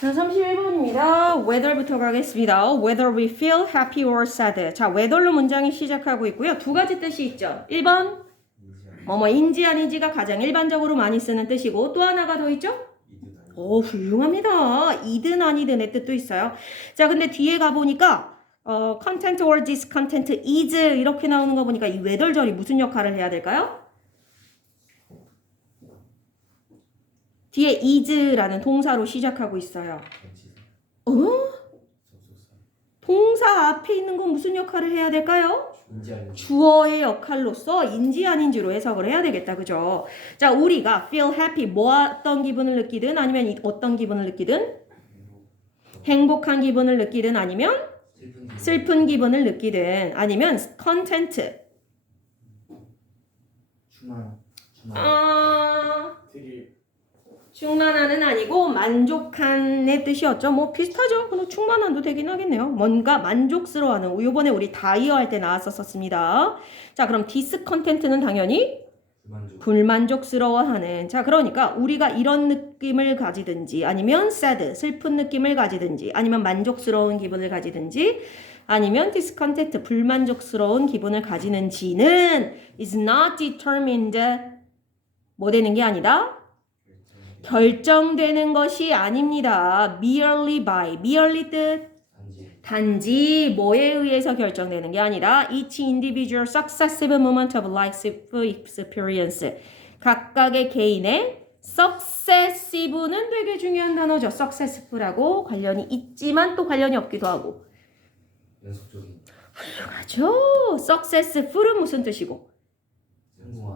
자, 31번입니다. whether부터 가겠습니다. whether we feel happy or sad. 자, whether로 문장이 시작하고 있고요. 두 가지 뜻이 있죠. 1번, 인지 아닌지가 가장 일반적으로 많이 쓰는 뜻이고, 또 하나가 더 있죠? 오, 훌륭합니다. 이든 아니든의 뜻도 있어요. 자, 근데 뒤에 가보니까, content or discontent is 이렇게 나오는 거 보니까 이 whether절이 무슨 역할을 해야 될까요? 뒤에 is라는 동사로 시작하고 있어요. 동사 앞에 있는 건 무슨 역할을 해야 될까요? 주어의 역할로서 인지 아닌지로 해석을 해야 되겠다. 그죠? 자, 우리가 feel happy 어떤 기분을 느끼든 아니면 어떤 기분을 느끼든 행복한 기분을 느끼든 아니면 슬픈 기분을 느끼든 아니면 content 충만한은 아니고 만족한의 뜻이었죠. 뭐 비슷하죠. 그럼 충만한도 되긴 하겠네요. 뭔가 만족스러워하는. 이번에 우리 다이어 할 때 나왔었습니다. 자, 그럼 discontent는 당연히 불만족스러워하는. 자, 그러니까 우리가 이런 느낌을 가지든지 아니면 sad 슬픈 느낌을 가지든지 아니면 만족스러운 기분을 가지든지 아니면 discontent 불만족스러운 기분을 가지는지는 is not determined 뭐 되는 게 아니다. 결정되는 것이 아닙니다. merely by. merely 뜻 단지 뭐에 의해서 결정되는 게 아니라 each individual successive moment of life experience. 각각의 개인의 successive는 되게 중요한 단어죠. successful하고 관련이 있지만 또 관련이 없기도 하고. 연속적인. 훌륭하죠. successful은 무슨 뜻이고?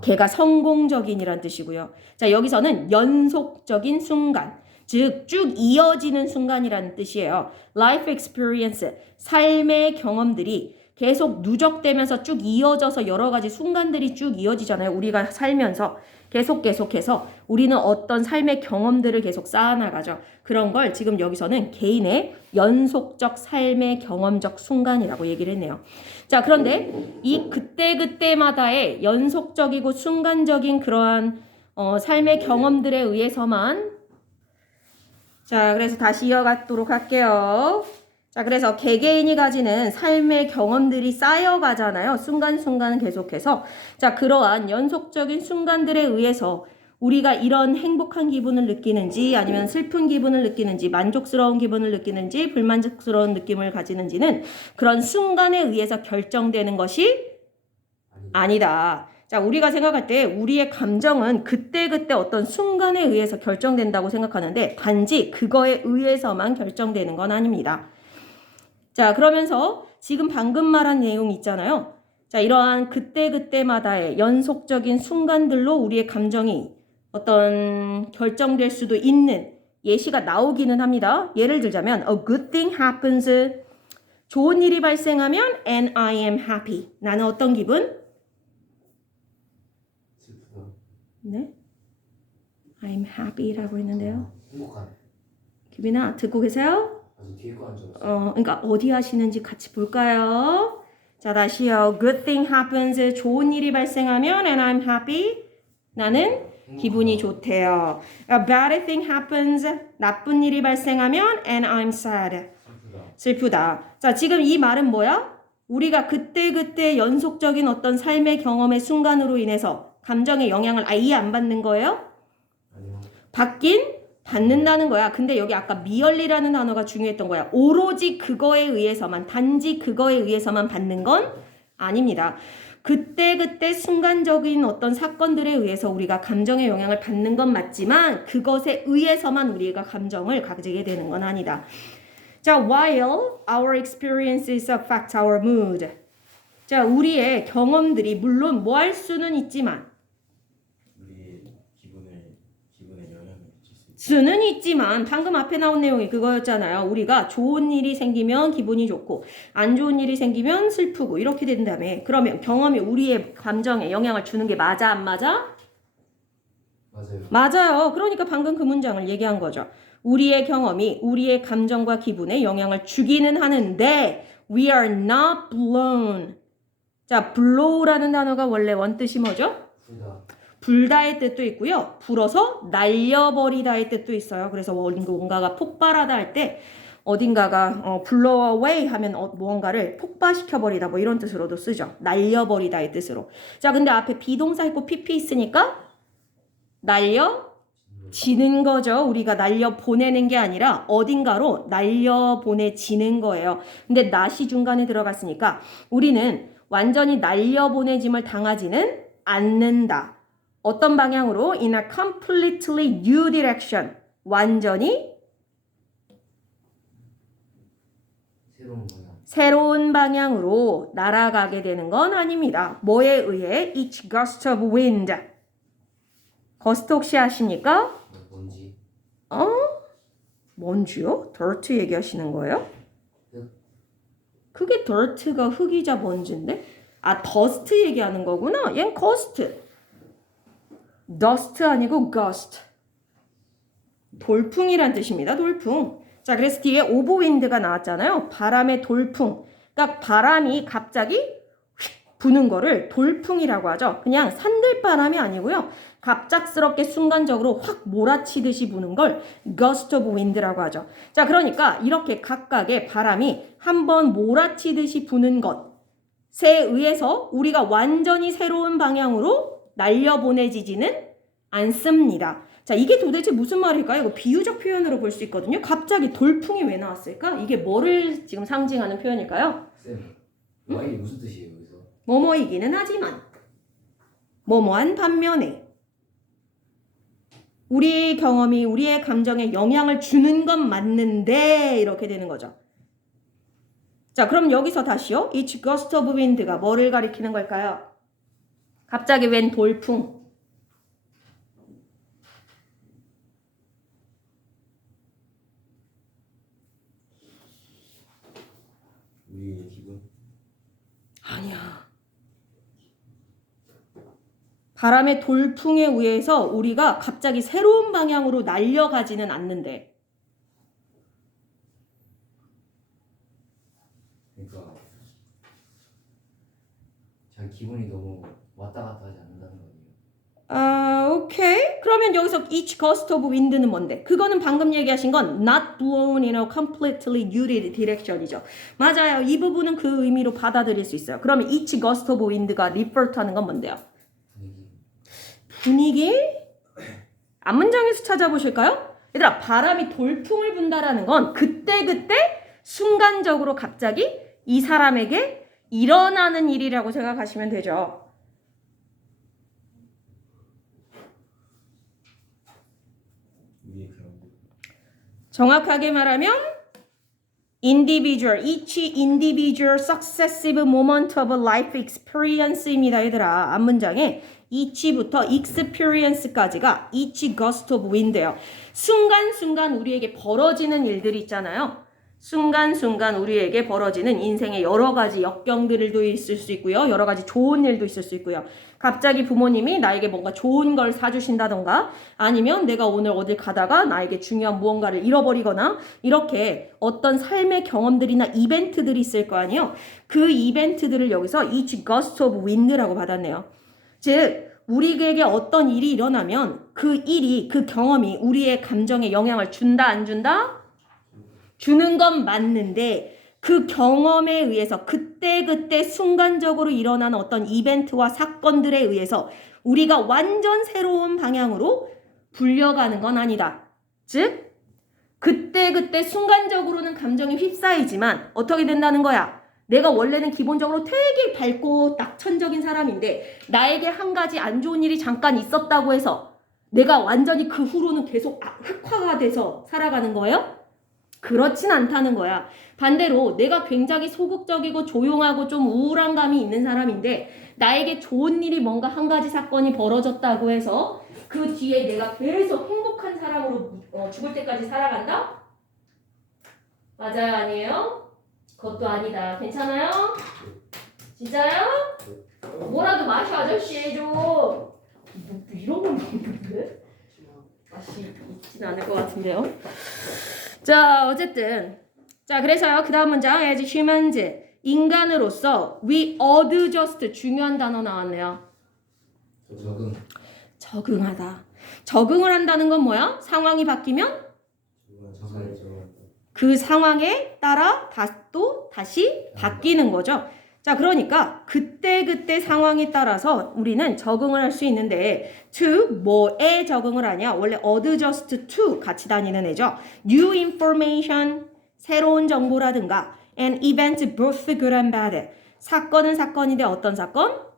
걔가 성공적인이란 뜻이고요. 자, 여기서는 연속적인 순간, 즉 쭉 이어지는 순간이라는 뜻이에요. Life experience, 삶의 경험들이 계속 누적되면서 쭉 이어져서 여러 가지 순간들이 쭉 이어지잖아요. 우리가 살면서 계속해서 우리는 어떤 삶의 경험들을 계속 쌓아나가죠. 그런 걸 지금 여기서는 개인의 연속적 삶의 경험적 순간이라고 얘기를 했네요. 자, 그런데 이 그때마다의 연속적이고 순간적인 그러한 삶의 경험들에 의해서만 자, 그래서 다시 이어가도록 할게요. 자, 그래서 개개인이 가지는 삶의 경험들이 쌓여가잖아요. 순간순간 계속해서. 자, 그러한 연속적인 순간들에 의해서 우리가 이런 행복한 기분을 느끼는지 아니면 슬픈 기분을 느끼는지 만족스러운 기분을 느끼는지 불만족스러운 느낌을 가지는지는 그런 순간에 의해서 결정되는 것이 아니다. 자, 우리가 생각할 때 우리의 감정은 그때그때 어떤 순간에 의해서 결정된다고 생각하는데 단지 그거에 의해서만 결정되는 건 아닙니다. 자, 그러면서 지금 방금 말한 내용 있잖아요. 자, 이러한 그때마다의 연속적인 순간들로 우리의 감정이 어떤 결정될 수도 있는 예시가 나오기는 합니다. 예를 들자면 a good thing happens. 좋은 일이 발생하면 and I am happy. 나는 어떤 기분? 슬프다. 네? I'm happy라고 했는데요. 행복한. 규빈아, 듣고 계세요? 아주 뒤에 거 앉아서. 그러니까 어디 하시는지 같이 볼까요? 자, 다시요. Good thing happens. 좋은 일이 발생하면 and I'm happy. 나는 기분이 좋대요. A bad thing happens. 나쁜 일이 발생하면 and I'm sad. 슬프다. 자, 지금 이 말은 뭐야? 우리가 그때 연속적인 어떤 삶의 경험의 순간으로 인해서 감정의 영향을 아예 안 받는 거예요? 아니요. 받는다는 거야. 근데 여기 아까 merely라는 단어가 중요했던 거야. 오로지 그거에 의해서만, 단지 그거에 의해서만 받는 건 아닙니다. 그때 순간적인 어떤 사건들에 의해서 우리가 감정의 영향을 받는 건 맞지만 그것에 의해서만 우리가 감정을 가지게 되는 건 아니다. 자, while our experiences affect our mood. 자, 우리의 경험들이 물론 뭐 할 수는 있지만 우리의 기분에 영향을 미칠 수 있다. 수는 있지만 방금 앞에 나온 내용이 그거였잖아요. 우리가 좋은 일이 생기면 기분이 좋고 안 좋은 일이 생기면 슬프고 이렇게 된다며. 그러면 경험이 우리의 감정에 영향을 주는 게 맞아 안 맞아? 맞아요. 맞아요. 그러니까 방금 그 문장을 얘기한 거죠. 우리의 경험이 우리의 감정과 기분에 영향을 주기는 하는데 we are not blown. 자, blow라는 단어가 원래 원뜻이 뭐죠? 불다. 불다의 뜻도 있고요. 불어서 날려버리다의 뜻도 있어요. 그래서 뭔가가 폭발하다 할 때 어딘가가 blow away 하면 무언가를 폭발시켜버리다 뭐 이런 뜻으로도 쓰죠. 날려버리다의 뜻으로. 자, 근데 앞에 비동사 있고 pp 있으니까 날려지는 거죠. 우리가 날려보내는 게 아니라 어딘가로 날려보내지는 거예요. 근데 not이 중간에 들어갔으니까 우리는 완전히 날려보내짐을 당하지는 않는다. 어떤 방향으로? In a completely new direction. 완전히 새로운 방향으로 날아가게 되는 건 아닙니다. 뭐에 의해? Each gust of wind. 거스트 혹시 아십니까? 뭔지. 먼지요? dirt 얘기하시는 거예요? 그게 dirt가 흙이자 먼지인데? 아, dust 얘기하는 거구나. 얜 gust. dust 아니고 gust. 돌풍이란 뜻입니다. 돌풍. 자, 그래서 뒤에 of wind가 나왔잖아요. 바람의 돌풍. 그러니까 바람이 갑자기 휙 부는 거를 돌풍이라고 하죠. 그냥 산들바람이 아니고요. 갑작스럽게 순간적으로 확 몰아치듯이 부는 걸 gust of wind라고 하죠. 자, 그러니까 이렇게 각각의 바람이 한번 몰아치듯이 부는 것에 의해서 우리가 완전히 새로운 방향으로 날려보내지지는 않습니다. 자, 이게 도대체 무슨 말일까요? 이거 비유적 표현으로 볼 수 있거든요. 갑자기 돌풍이 왜 나왔을까? 이게 뭐를 지금 상징하는 표현일까요? 쌤, 이게 무슨 뜻이에요 여기서? 뭐뭐이기는 하지만 뭐뭐한 반면에 우리의 경험이 우리의 감정에 영향을 주는 건 맞는데 이렇게 되는 거죠. 자, 그럼 여기서 다시요. Each gust of wind가 뭐를 가리키는 걸까요? 갑자기 웬 돌풍. 우리의 기분? 아니야. 바람의 돌풍에 의해서 우리가 갑자기 새로운 방향으로 날려가지는 않는데. 그러니까 자기 기분이 너무 왔다 갔다 하지 않는다는 거 아니에요? 아, 오케이. 그러면 여기서 each gust of wind는 뭔데? 그거는 방금 얘기하신 건 not blown in a completely new direction이죠. 맞아요. 이 부분은 그 의미로 받아들일 수 있어요. 그러면 each gust of wind가 refer to 하는 건 뭔데요? 분위기? 앞문장에서 찾아보실까요? 얘들아, 바람이 돌풍을 분다라는 건 그때그때 순간적으로 갑자기 이 사람에게 일어나는 일이라고 생각하시면 되죠. 정확하게 말하면 individual, each individual successive moment of life experience입니다. 얘들아, 앞문장에 each부터 experience까지가 each gust of wind예요. 순간순간 우리에게 벌어지는 일들이 있잖아요. 순간순간 우리에게 벌어지는 인생의 여러 가지 역경들도 있을 수 있고요. 여러 가지 좋은 일도 있을 수 있고요. 갑자기 부모님이 나에게 뭔가 좋은 걸 사주신다던가 아니면 내가 오늘 어딜 가다가 나에게 중요한 무언가를 잃어버리거나 이렇게 어떤 삶의 경험들이나 이벤트들이 있을 거 아니에요. 그 이벤트들을 여기서 each gust of wind라고 받았네요. 즉 우리에게 어떤 일이 일어나면 그 일이 그 경험이 우리의 감정에 영향을 준다 안 준다? 주는 건 맞는데 그 경험에 의해서 그때그때 순간적으로 일어나는 어떤 이벤트와 사건들에 의해서 우리가 완전 새로운 방향으로 불려가는 건 아니다. 즉 그때그때 순간적으로는 감정이 휩싸이지만 어떻게 된다는 거야? 내가 원래는 기본적으로 되게 밝고 낙천적인 사람인데 나에게 한 가지 안 좋은 일이 잠깐 있었다고 해서 내가 완전히 그 후로는 계속 흑화가 돼서 살아가는 거예요? 그렇진 않다는 거야. 반대로 내가 굉장히 소극적이고 조용하고 좀 우울한 감이 있는 사람인데 나에게 좋은 일이 뭔가 한 가지 사건이 벌어졌다고 해서 그 뒤에 내가 계속 행복한 사람으로 죽을 때까지 살아간다? 맞아요? 아니에요? 그것도 아니다. 괜찮아요? 진짜요? 뭐라도 마셔 아저씨 해줘. 뭐 이런 건 모르는데? 맛이 있진 않을 것 같은데요. 자, 어쨌든 자, 그래서요. 그 다음 문장 as humans 인간으로서 we adjust 중요한 단어 나왔네요. 적응. 적응하다. 적응을 한다는 건 뭐야? 상황이 바뀌면 저걸 그 상황에 따라 다시 바뀌는 거죠. 자, 그러니까 그때 상황에 따라서 우리는 적응을 할 수 있는데 to 뭐에 적응을 하냐? 원래 adjust to 같이 다니는 애죠. New information, 새로운 정보라든가 and events both good and bad. 사건은 사건인데 어떤 사건?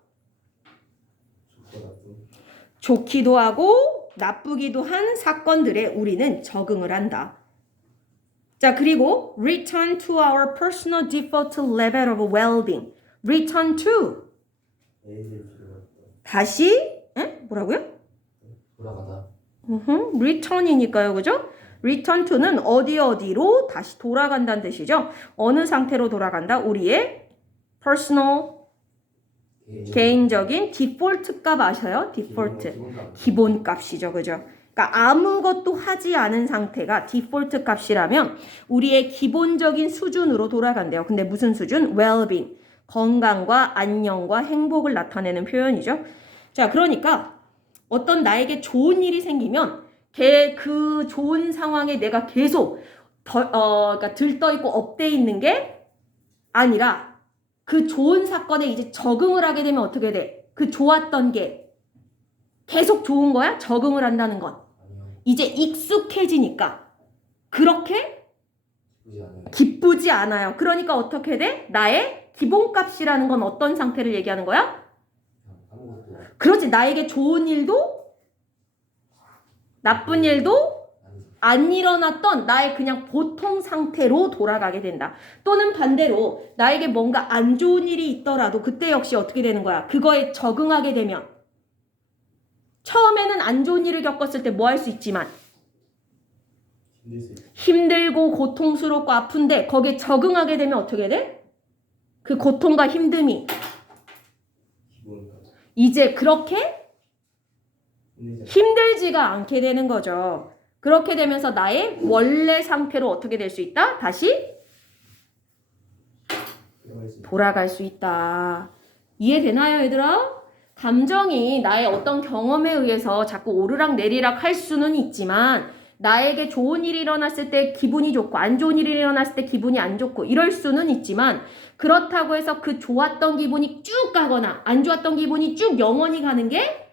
좋기도 하고 나쁘기도 한 사건들에 우리는 적응을 한다. 자, 그리고 return to our personal default level of well-being. return to 다시 뭐라고요? 돌아가다. return이니까요. 그죠? return to는 어디로 다시 돌아간다는 뜻이죠. 어느 상태로 돌아간다? 우리의 personal 개인적인 디폴트 값 아셔요? 디폴트. 기본 값이죠. 그죠? 그러니까 아무것도 하지 않은 상태가 디폴트 값이라면 우리의 기본적인 수준으로 돌아간대요. 근데 무슨 수준? well-being. 건강과 안녕과 행복을 나타내는 표현이죠. 자, 그러니까 어떤 나에게 좋은 일이 생기면 그 좋은 상황에 내가 계속 그러니까 들떠있고 업돼 있는 게 아니라 그 좋은 사건에 이제 적응을 하게 되면 어떻게 돼? 그 좋았던 게 계속 좋은 거야? 적응을 한다는 건. 이제 익숙해지니까 그렇게 기쁘지 않아요. 그러니까 어떻게 돼? 나의 기본값이라는 건 어떤 상태를 얘기하는 거야? 그렇지. 나에게 좋은 일도 나쁜 일도 안 일어났던 나의 그냥 보통 상태로 돌아가게 된다. 또는 반대로 나에게 뭔가 안 좋은 일이 있더라도 그때 역시 어떻게 되는 거야? 그거에 적응하게 되면 처음에는 안 좋은 일을 겪었을 때 뭐 할 수 있지만 힘들고 고통스럽고 아픈데 거기에 적응하게 되면 어떻게 돼? 그 고통과 힘듦이 이제 그렇게 힘들지가 않게 되는 거죠. 그렇게 되면서 나의 원래 상태로 어떻게 될 수 있다? 다시 돌아갈 수 있다. 이해되나요, 얘들아? 감정이 나의 어떤 경험에 의해서 자꾸 오르락 내리락 할 수는 있지만 나에게 좋은 일이 일어났을 때 기분이 좋고 안 좋은 일이 일어났을 때 기분이 안 좋고 이럴 수는 있지만 그렇다고 해서 그 좋았던 기분이 쭉 가거나 안 좋았던 기분이 쭉 영원히 가는 게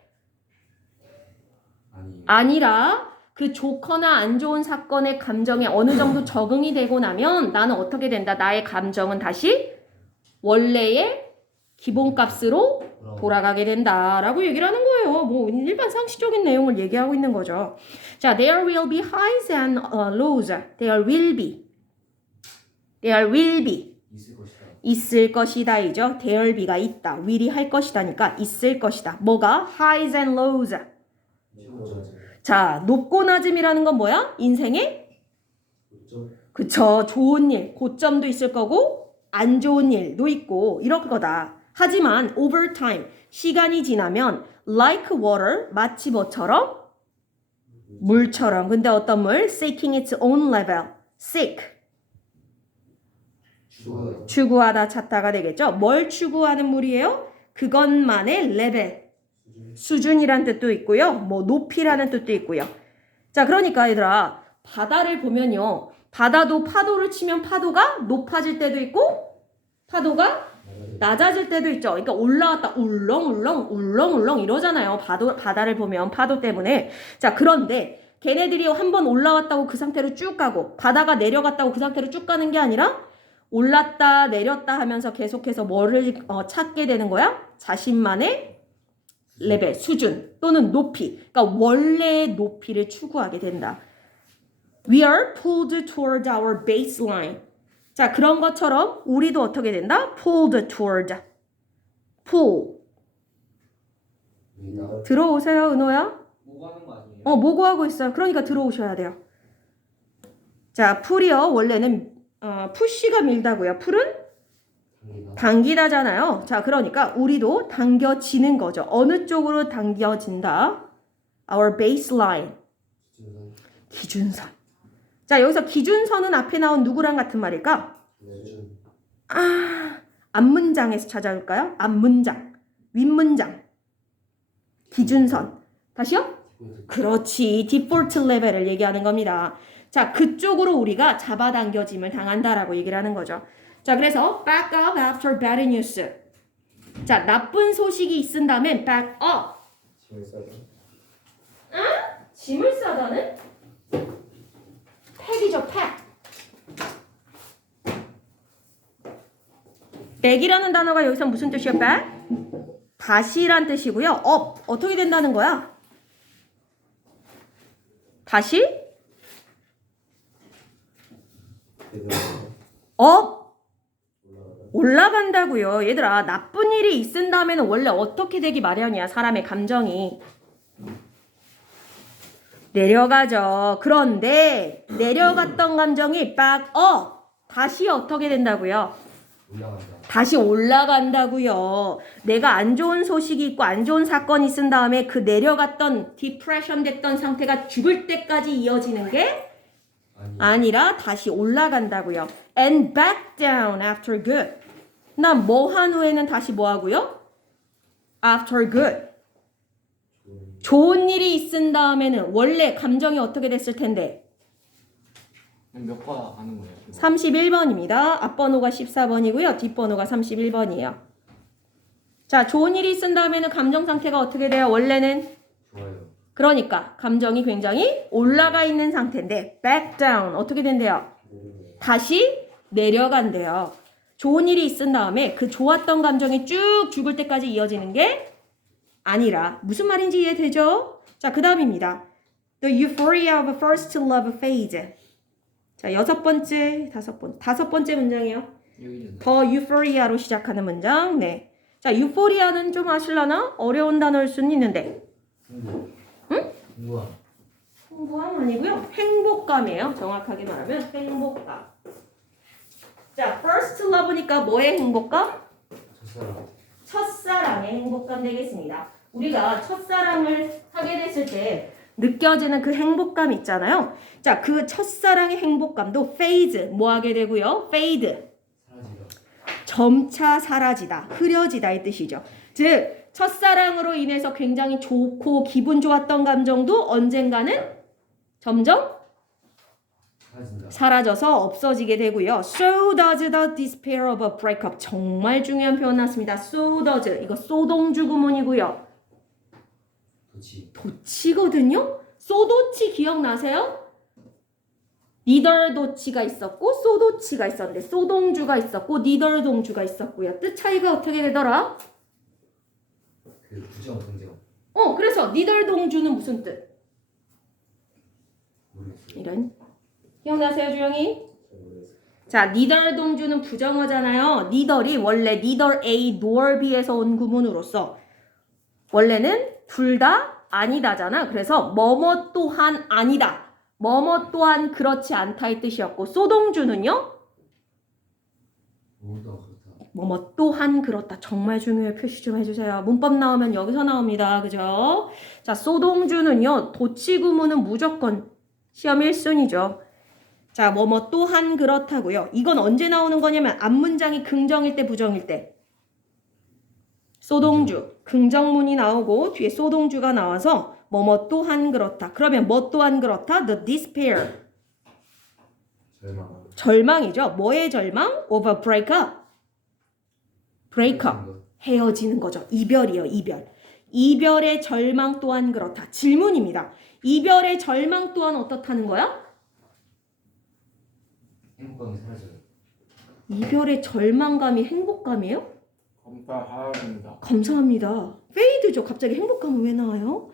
아니라 그 좋거나 안 좋은 사건의 감정에 어느 정도 적응이 되고 나면 나는 어떻게 된다? 나의 감정은 다시 원래의 기본값으로 돌아가게 된다라고 얘기를 하는 거예요. 뭐 일반 상식적인 내용을 얘기하고 있는 거죠. 자, there will be highs and lows. There will be 있을 것이다이죠. there be가 있다. will이 할 것이다니까 있을 것이다. 뭐가? highs and lows. 자, 높고 낮음이라는 건 뭐야? 인생의 그쵸. 좋은 일, 고점도 있을 거고 안 좋은 일도 있고 이럴 거다. 하지만 over time, 시간이 지나면 like water, 마치 뭐처럼? 물처럼. 근데 어떤 물? seeking its own level. seek. 추구하다, 찾다가 되겠죠. 뭘 추구하는 물이에요? 그것만의 레벨. 수준이란 뜻도 있고요. 뭐 높이라는 뜻도 있고요. 자, 그러니까 얘들아 바다를 보면요. 바다도 파도를 치면 파도가 높아질 때도 있고 파도가 낮아질 때도 있죠. 그러니까 올라왔다 울렁울렁 이러잖아요. 바다를 보면 파도 때문에. 자, 그런데 걔네들이 한번 올라왔다고 그 상태로 쭉 가고 바다가 내려갔다고 그 상태로 쭉 가는 게 아니라 올랐다 내렸다 하면서 계속해서 뭐를 찾게 되는 거야? 자신만의 레벨, 수준 또는 높이. 그러니까 원래의 높이를 추구하게 된다. We are pulled toward our baseline. 자, 그런 것처럼 우리도 어떻게 된다? Pulled toward. pull. 들어오세요, 은호야? 모고하는 거 아니에요? 모고하고 있어요. 그러니까 들어오셔야 돼요. 자, pull이요. 원래는 푸시가 밀다고요. pull은 당기다잖아요. 자, 그러니까 우리도 당겨지는 거죠. 어느 쪽으로 당겨진다? Our baseline. 기준선. 자, 여기서 기준선은 앞에 나온 누구랑 같은 말일까? 앞문장에서 찾아올까요? 앞문장, 윗문장. 기준선. 다시요? 그렇지. 디폴트 레벨을 얘기하는 겁니다. 자, 그쪽으로 우리가 잡아당겨짐을 당한다라고 얘기를 하는 거죠. 자, 그래서 back up after bad news. 자, 나쁜 소식이 있은 다음에 back up. 짐을 싸다. 짐을 싸다는? 팩이죠, 팩. 백이라는 단어가 여기서 무슨 뜻이야, 백? 다시란 뜻이고요. up, 어떻게 된다는 거야? 다시? up, 올라간다고요. 얘들아, 나쁜 일이 있은 다음에는 원래 어떻게 되기 마련이야, 사람의 감정이. 내려가죠. 그런데 내려갔던 감정이 back up, 다시 어떻게 된다고요? 올라간다. 다시 올라간다고요. 내가 안 좋은 소식이 있고 안 좋은 사건이 있은 다음에 그 내려갔던 디프레션 됐던 상태가 죽을 때까지 이어지는 게 아니라 다시 올라간다고요. And back down after good. 나 뭐 한 후에는 다시 뭐 하고요? After good. 좋은 일이 있은 다음에는 원래 감정이 어떻게 됐을 텐데? 몇 과 아는 거예요? 31번입니다. 앞번호가 14번이고요. 뒷번호가 31번이에요. 자, 좋은 일이 있은 다음에는 감정 상태가 어떻게 돼요? 원래는? 좋아요. 그러니까 감정이 굉장히 올라가 있는 상태인데 back down 어떻게 된대요? 다시 내려간대요. 좋은 일이 있은 다음에 그 좋았던 감정이 쭉 죽을 때까지 이어지는 게 아니라 무슨 말인지 이해되죠? 자, 그 다음입니다. The euphoria of first love fades. 자, 다섯 번째 문장이요. 더 euphoria로 시작하는 문장. 네. 자, euphoria는 좀 아실라나? 어려운 단어일 수는 있는데. 행복. 응? 행복함. 행복함 아니고요. 행복감이에요. 정확하게 말하면 행복감. 자, first love니까 뭐의 행복감? 첫사랑. 첫사랑의 행복감 되겠습니다. 우리가 첫사랑을 하게 됐을 때 느껴지는 그 행복감 있잖아요. 자, 그 첫사랑의 행복감도 fade, 뭐 하게 되고요? fade. 사라지다. 점차 사라지다, 흐려지다 이 뜻이죠. 즉, 첫사랑으로 인해서 굉장히 좋고 기분 좋았던 감정도 언젠가는 점점 사라진다. 사라져서 없어지게 되고요. So does the despair of a breakup. 정말 중요한 표현 나왔습니다. So does. 이거 소동주 구문이고요. 도치. 도치거든요. 소도치 기억나세요? 니덜도치가 있었고 소도치가 있었는데 소동주가 있었고 니덜동주가 있었고요. 뜻 차이가 어떻게 되더라? 그 부정 동정. 그래서 니덜동주는 무슨 뜻? 모르겠어요. 이런. 기억나세요, 주영이? 자, 니덜동주는 부정어잖아요. 니덜이 원래 니덜 A, nor B에서 온 구문으로서 원래는 둘 다 아니다잖아. 그래서 뭐뭐 또한 아니다. 뭐뭐 또한 그렇지 않다 이 뜻이었고 소동주는요. 모두가 그렇다. 뭐뭐 또한 그렇다. 정말 중요해. 표시 좀 해주세요. 문법 나오면 여기서 나옵니다. 그죠? 자, 소동주는요. 도치 구문은 무조건 시험 1순위죠. 자, 뭐뭐 또한 그렇다고요. 이건 언제 나오는 거냐면 앞문장이 긍정일 때 부정일 때. 소동주, 긍정문이 나오고 뒤에 소동주가 나와서 뭐뭐 또한 그렇다. 그러면 뭐 또한 그렇다? The despair. 절망. 절망이죠. 뭐의 절망? Of a breakup. breakup. 헤어지는 거죠. 이별이요, 이별. 이별의 절망 또한 그렇다. 질문입니다. 이별의 절망 또한 어떻다는 거야? 행복감이 사라져요. 이별의 절망감이 행복감이에요? 감사합니다. 감사합니다. 페이드죠. 갑자기 행복감은 왜 나와요?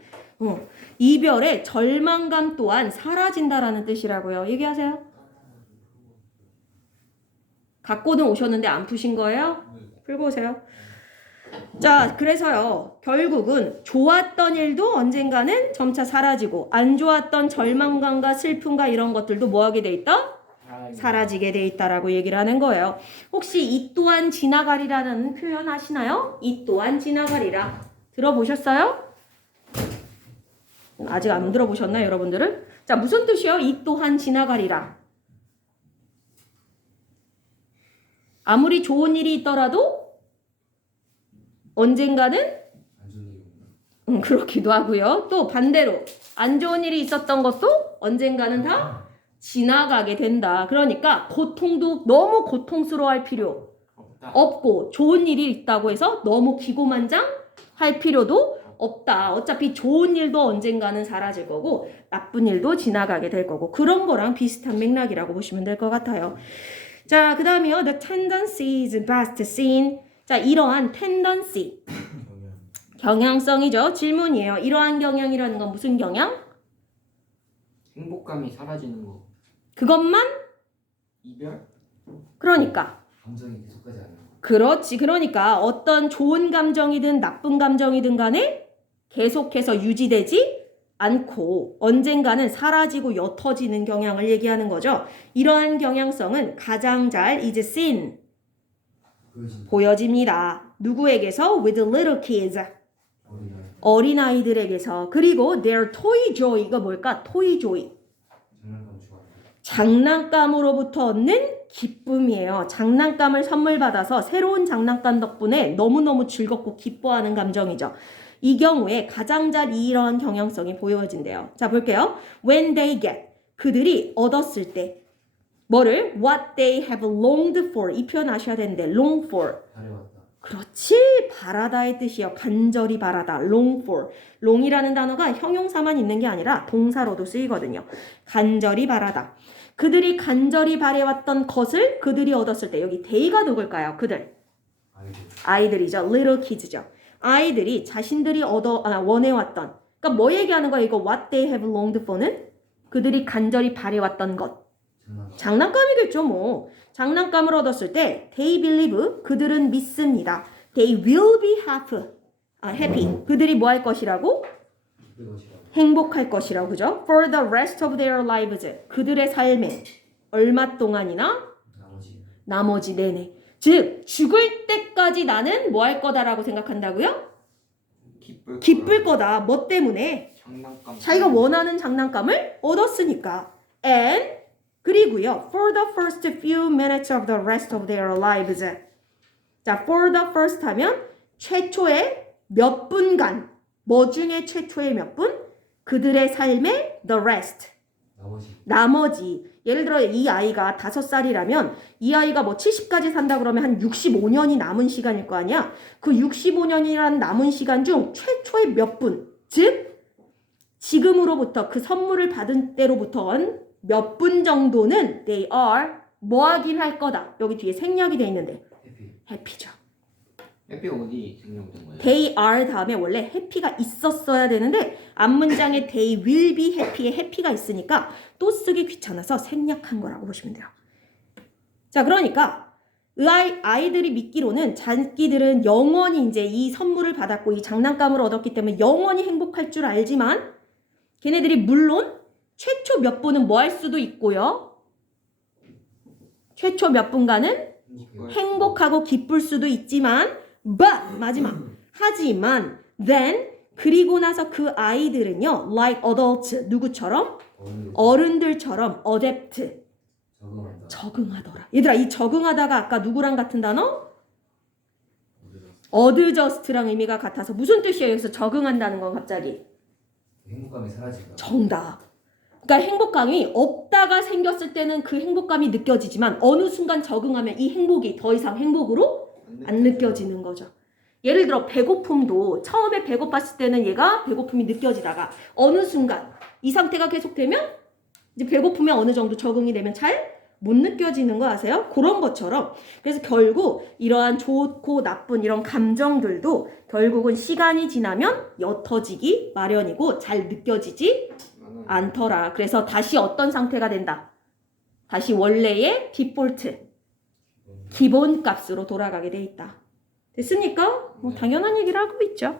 이별의 절망감 또한 사라진다라는 뜻이라고요. 얘기하세요. 갖고는 오셨는데 안 푸신 거예요? 풀고 오세요. 자, 그래서요. 결국은 좋았던 일도 언젠가는 점차 사라지고 안 좋았던 절망감과 슬픔과 이런 것들도 뭐하게 돼 있다? 사라지게 돼 있다라고 얘기를 하는 거예요. 혹시 이 또한 지나가리라는 표현 아시나요? 이 또한 지나가리라. 들어보셨어요? 아직 안 들어보셨나요, 여러분들은? 자, 무슨 뜻이에요? 이 또한 지나가리라. 아무리 좋은 일이 있더라도 언젠가는 안 좋은 일이 그렇기도 하고요. 또 반대로 안 좋은 일이 있었던 것도 언젠가는 다 지나가게 된다. 그러니까 고통도 너무 고통스러워할 필요 없다. 없고 좋은 일이 있다고 해서 너무 기고만장할 필요도 없다. 어차피 좋은 일도 언젠가는 사라질 거고 나쁜 일도 지나가게 될 거고 그런 거랑 비슷한 맥락이라고 보시면 될 것 같아요. 자, 그 다음이요. The tendency is best seen. 자, 이러한 tendency. 경향성이죠. 질문이에요. 이러한 경향이라는 건 무슨 경향? 행복감이 사라지는 거. 그것만? 이별? 그러니까. 감정이 계속하지 않는 거. 그렇지. 그러니까 어떤 좋은 감정이든 나쁜 감정이든 간에 계속해서 유지되지 않고 언젠가는 사라지고 옅어지는 경향을 얘기하는 거죠. 이러한 경향성은 가장 잘 is seen. 보여집니다. 누구에게서? With little kids. 어린아이들에게서. 그리고 their toy joy. 이거 뭘까? toy joy. 장난감 좋아하는 장난감으로부터 얻는 기쁨이에요. 장난감을 선물 받아서 새로운 장난감 덕분에 너무너무 즐겁고 기뻐하는 감정이죠. 이 경우에 가장 잘 이러한 경향성이 보여진대요. 자, 볼게요. When they get. 그들이 얻었을 때. 뭐를? What they have longed for. 이 표현 아셔야 되는데 long for. 바래왔다. 그렇지. 바라다의 뜻이요. 간절히 바라다. long for. long이라는 단어가 형용사만 있는 게 아니라 동사로도 쓰이거든요. 간절히 바라다. 그들이 간절히 바래왔던 것을 그들이 얻었을 때 여기 they가 누굴까요? 그들. 아이들이죠. little kids죠. 아이들이 자신들이 원해왔던. 그러니까 뭐 얘기하는 거야? 이거 what they have longed for는 그들이 간절히 바래왔던 것. 장난감이겠죠 뭐. 장난감을 얻었을 때 they believe 그들은 믿습니다. They will be happy. 그들이 뭐 할 것이라고? 행복할 것이라고. 그죠? For the rest of their lives. 그들의 삶에 얼마 동안이나? 나머지 내내. 즉 죽을 때까지 나는 뭐 할 거다라고 생각한다고요? 기쁠 거다. 뭐 때문에? 장난감. 자기가 원하는 장난감을 얻었으니까. And 그리고요. For the first few minutes of the rest of their lives. 자, for the first 하면 최초의 몇 분간. 뭐 중에 최초의 몇 분? 그들의 삶의 the rest. 나머지. 예를 들어 이 아이가 5살이라면 이 아이가 뭐 70까지 산다 그러면 한 65년이 남은 시간일 거 아니야? 그 65년이라는 남은 시간 중 최초의 몇 분. 즉 지금으로부터 그 선물을 받은 때로부터 몇 분 정도는 they are 뭐 하긴 할 거다. 여기 뒤에 생략이 돼 있는데 happy죠. 해피 어디 생략된 거예요? they are 다음에 원래 happy가 있었어야 되는데 앞문장에 they will be happy에 happy가 있으니까 또 쓰기 귀찮아서 생략한 거라고 보시면 돼요. 자, 그러니까 아이들이 믿기로는 자기들은 영원히 이제 이 선물을 받았고 이 장난감을 얻었기 때문에 영원히 행복할 줄 알지만 걔네들이 물론 최초 몇 분은 뭐 할 수도 있고요. 최초 몇 분간은 행복하고 기쁠 수도 있지만 but 마지막 하지만 then 그리고 나서 그 아이들은요 like adults 누구처럼? 어른들처럼 adapt 적응하더라. 얘들아 이 적응하다가 아까 누구랑 같은 단어? adjust랑 의미가 같아서 무슨 뜻이에요? 여기서 적응한다는 건 갑자기 행복감이 사라진다. 정답. 그러니까 행복감이 없다가 생겼을 때는 그 행복감이 느껴지지만 어느 순간 적응하면 이 행복이 더 이상 행복으로 안 느껴지는 거죠. 예를 들어 배고픔도 처음에 배고팠을 때는 얘가 배고픔이 느껴지다가 어느 순간 이 상태가 계속되면 이제 배고프면 어느 정도 적응이 되면 잘 못 느껴지는 거 아세요? 그런 것처럼. 그래서 결국 이러한 좋고 나쁜 이런 감정들도 결국은 시간이 지나면 옅어지기 마련이고 잘 느껴지지 않더라. 그래서 다시 어떤 상태가 된다? 다시 원래의 디폴트, 기본값으로 돌아가게 돼 있다. 됐습니까? 뭐 당연한 얘기를 하고 있죠.